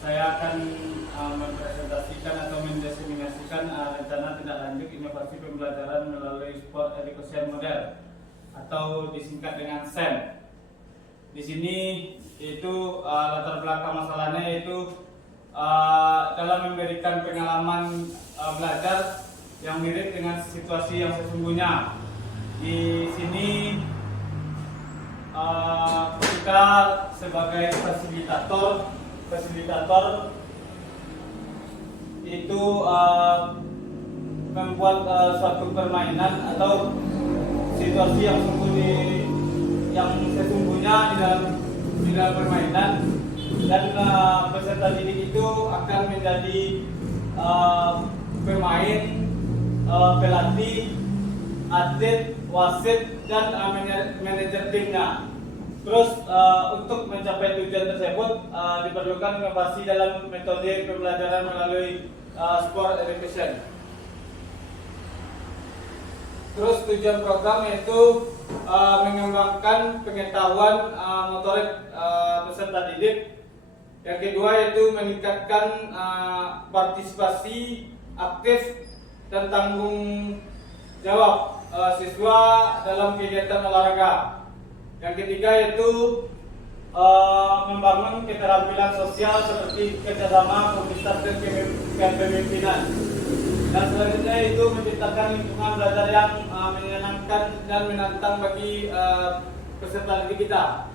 saya akan mempresentasikan atau mendesimasikan rencana tindak lanjut inovasi pembelajaran melalui sport education model atau disingkat dengan SEM. Di sini itu latar belakang masalahnya yaitu dalam memberikan pengalaman belajar yang mirip dengan situasi yang sesungguhnya. Di sini kita sebagai fasilitator itu membuat suatu permainan atau situasi yang sesungguhnya di dalam permainan, dan peserta didik itu akan menjadi pemain, pelatih, atlet, wasit, dan manajer timnya. Terus untuk mencapai tujuan tersebut diperlukan inovasi dalam metode pembelajaran melalui sport education. Terus tujuan program yaitu mengembangkan pengetahuan motorik peserta didik. Yang kedua yaitu meningkatkan partisipasi aktif dan tanggung jawab siswa dalam kegiatan olahraga. Yang ketiga yaitu membangun keterampilan sosial seperti kerjasama, komunitas, dan kepemimpinan. Dan selanjutnya itu menciptakan lingkungan belajar yang menyenangkan dan menantang bagi peserta didik kita.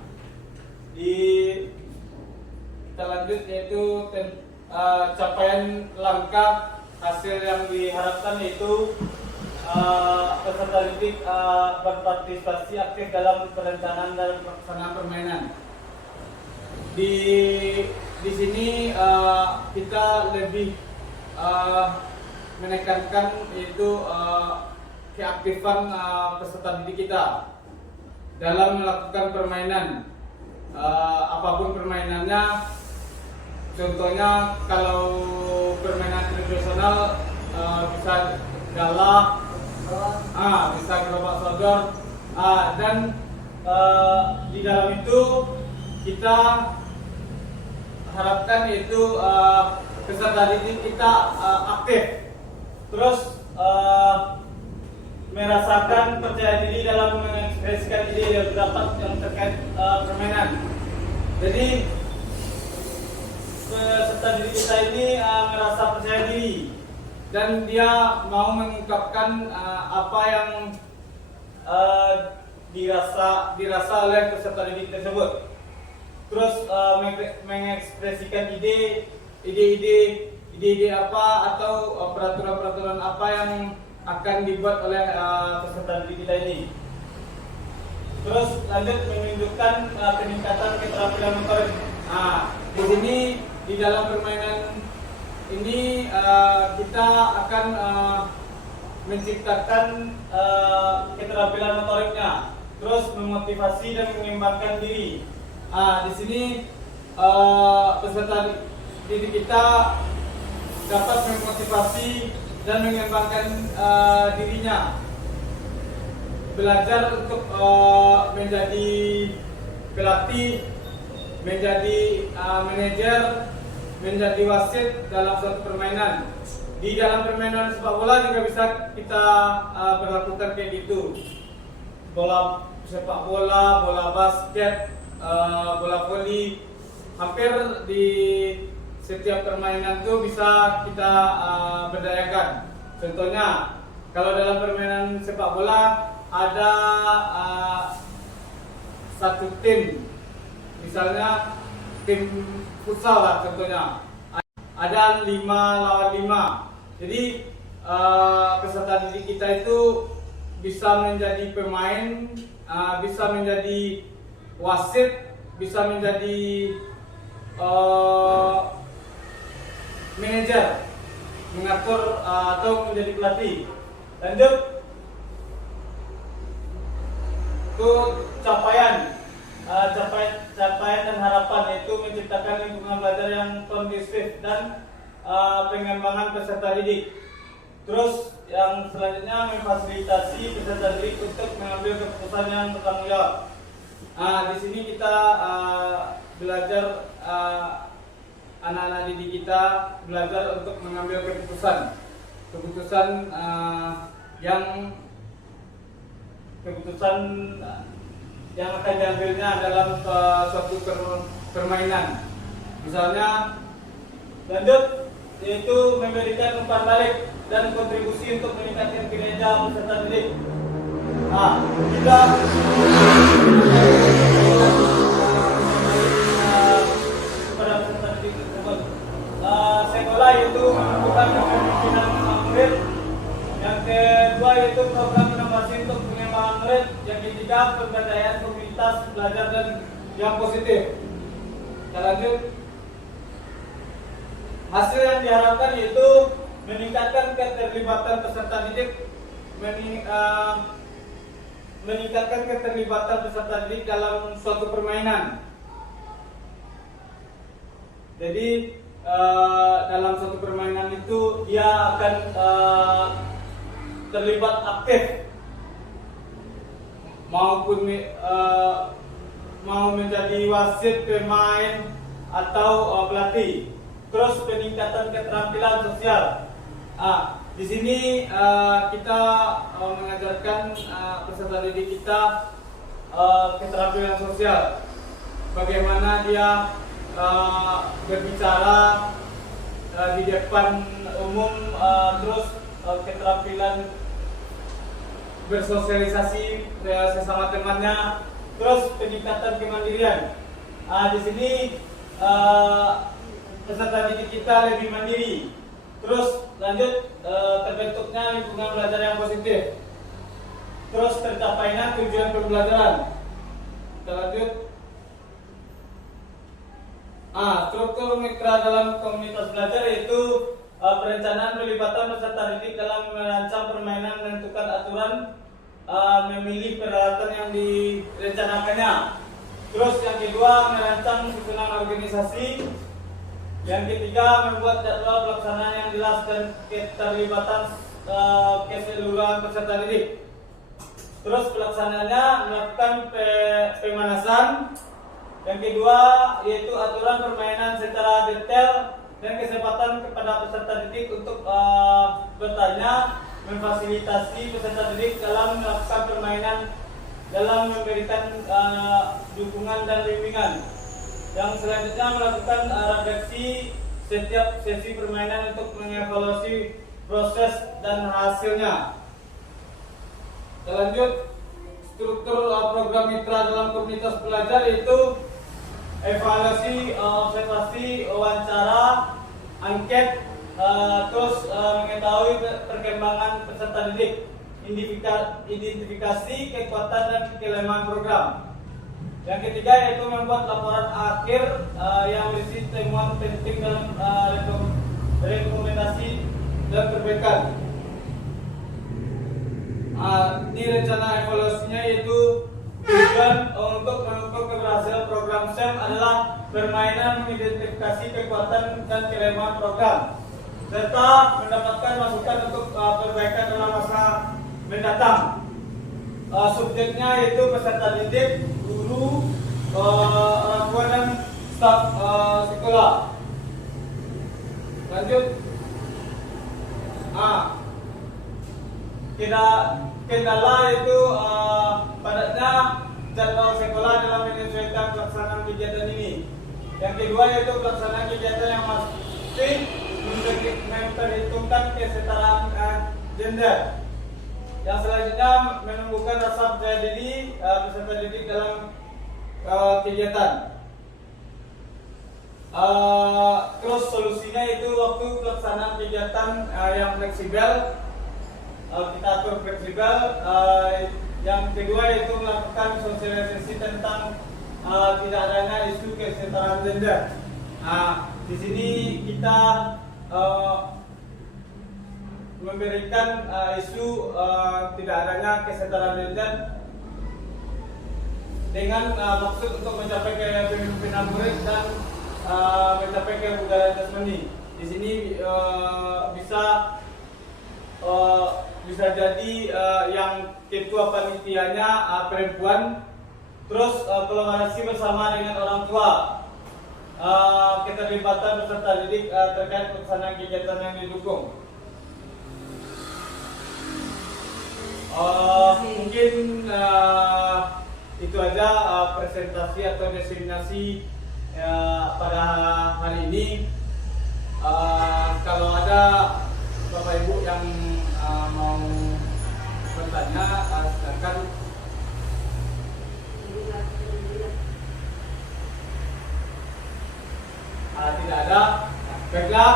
Kita lanjut yaitu capaian langkah hasil yang diharapkan yaitu peserta didik berpartisipasi aktif dalam perencanaan dan pelaksanaan permainan. Di sini kita lebih menekankan yaitu keaktifan peserta didik kita dalam melakukan permainan, apapun permainannya. Contohnya kalau permainan tradisional bisa galak, bisa gerobak sodor, dan di dalam itu kita harapkan yaitu peserta didik kita aktif, terus merasakan percaya diri dalam mengekspresikan ide yang terdapat yang terkait permainan. Jadi peserta didik kita ini merasa percaya diri dan dia mau mengungkapkan apa yang dirasa oleh peserta didik tersebut. Terus mengekspresikan ide apa atau peraturan-peraturan apa yang akan dibuat oleh peserta didik kita ini. Terus lanjut menunjukkan peningkatan keterampilan motorik. Di sini di dalam permainan ini kita akan menciptakan keterampilan motoriknya, terus memotivasi dan mengembangkan diri. Di sini peserta didik kita dapat memotivasi dan mengembangkan dirinya, belajar untuk menjadi pelatih, menjadi manajer, menjadi wasit dalam suatu permainan. Di dalam permainan sepak bola juga bisa kita berlakukan kayak gitu. Bola sepak bola, bola basket, bola voli, hampir di setiap permainan itu bisa kita berdayakan. Contohnya, kalau dalam permainan sepak bola ada satu tim, misalnya tim futsal lah contohnya, ada 5 lawan 5. Jadi peserta didik kita itu bisa menjadi pemain, bisa menjadi wasit, bisa menjadi manajer, mengatur atau menjadi pelatih. Lanjut ke capaian dan harapan, yaitu menciptakan lingkungan belajar yang kondusif dan pengembangan peserta didik. Terus yang selanjutnya memfasilitasi peserta didik untuk mengambil keputusan yang bertanggung jawab. Di sini kita belajar anak-anak didik kita belajar untuk mengambil keputusan yang akan diambilnya dalam suatu permainan. Misalnya lanjut, yaitu memberikan umpan balik dan kontribusi untuk meningkatkan kinerja peserta didik. Kita kepada peserta didik tersebut. Sekolah yaitu menentukan kepemimpinan murid. Yang kedua yaitu program inovasi untuk pengembangan murid. Yang ketiga pemberdayaan komunitas belajar dan yang positif. Kita lanjut. Hasil yang diharapkan yaitu meningkatkan keterlibatan peserta didik, meningkatkan keterlibatan peserta didik dalam suatu permainan. Jadi dalam suatu permainan itu dia akan terlibat aktif, maupun mau menjadi wasit, pemain atau pelatih. Terus peningkatan keterampilan sosial. Di sini kita mengajarkan peserta didik kita keterampilan sosial. Bagaimana dia berbicara di depan umum, terus keterampilan bersosialisasi sesama temannya, terus peningkatan kemandirian. Di sini peserta didik kita lebih mandiri. Terus lanjut, terbentuknya lingkungan belajar yang positif. Terus tercapainya tujuan pembelajaran. Kita lanjut. Struktur mitra dalam komunitas belajar yaitu perencanaan pelibatan peserta didik dalam merancang permainan, menentukan aturan, memilih peralatan yang direncanakannya. Terus yang kedua, merancang susunan organisasi. Yang ketiga, membuat jadwal pelaksanaan yang jelas dan keterlibatan keseluruhan peserta didik. Terus pelaksanaannya melakukan pemanasan. Yang kedua yaitu aturan permainan secara detail dan kesempatan kepada peserta didik untuk bertanya, memfasilitasi peserta didik dalam melakukan permainan, dalam memberikan dukungan dan bimbingan. Yang selanjutnya melakukan refleksi setiap sesi permainan untuk mengevaluasi proses dan hasilnya. Kita lanjut. Struktur program mitra dalam komunitas belajar yaitu evaluasi, observasi, wawancara, angket, terus mengetahui perkembangan peserta didik, identifikasi kekuatan dan kelemahan program. Yang ketiga yaitu membuat laporan akhir yang berisi temuan penting dalam rekomendasi dan perbaikan. Ini rencana evaluasinya yaitu tujuan untuk mengukur keberhasilan program SEM adalah permainan, mengidentifikasi kekuatan dan kelemahan program, serta mendapatkan masukan untuk perbaikan dalam masa mendatang. Subjeknya yaitu peserta didik, guru, orang tua dan staf sekolah. Lanjut. Kendala itu padatnya jadwal sekolah dalam menyesuaikan pelaksanaan kegiatan ini. Yang kedua yaitu pelaksanaan kegiatan yang masih memperhitungkan kesetaraan gender. Yang selanjutnya menumbuhkan rasa percaya diri peserta didik dalam kegiatan. Terus solusinya itu waktu pelaksanaan kegiatan yang fleksibel, kita atur fleksibel. Yang kedua yaitu melakukan sosialisasi tentang tidak adanya isu kesetaraan gender. Di sini kita memberikan isu tidak adanya kesetaraan gender dengan maksud untuk mencapai kepemimpinan murid dan mencapai kebudayaan jasmani. Di sini bisa jadi yang ketua panitianya perempuan, terus kolaborasi bersama dengan orang tua. keterlibatan peserta didik terkait pelaksanaan kegiatan yang didukung. Mungkin itu aja presentasi atau diseminasi pada hari ini. Kalau ada Bapak Ibu yang mau bertanya, silakan. Tidak ada. Baiklah,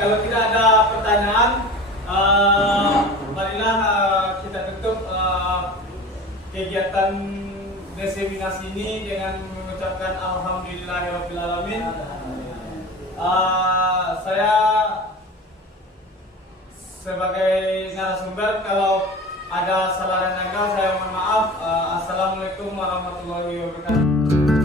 kalau tidak ada pertanyaan, marilah kita tutup kegiatan diseminasi ini dengan mengucapkan alhamdulillahirobbilalamin. Saya sebagai narasumber, kalau ada salah dan nyangka saya mohon maaf. Assalamualaikum warahmatullahi wabarakatuh.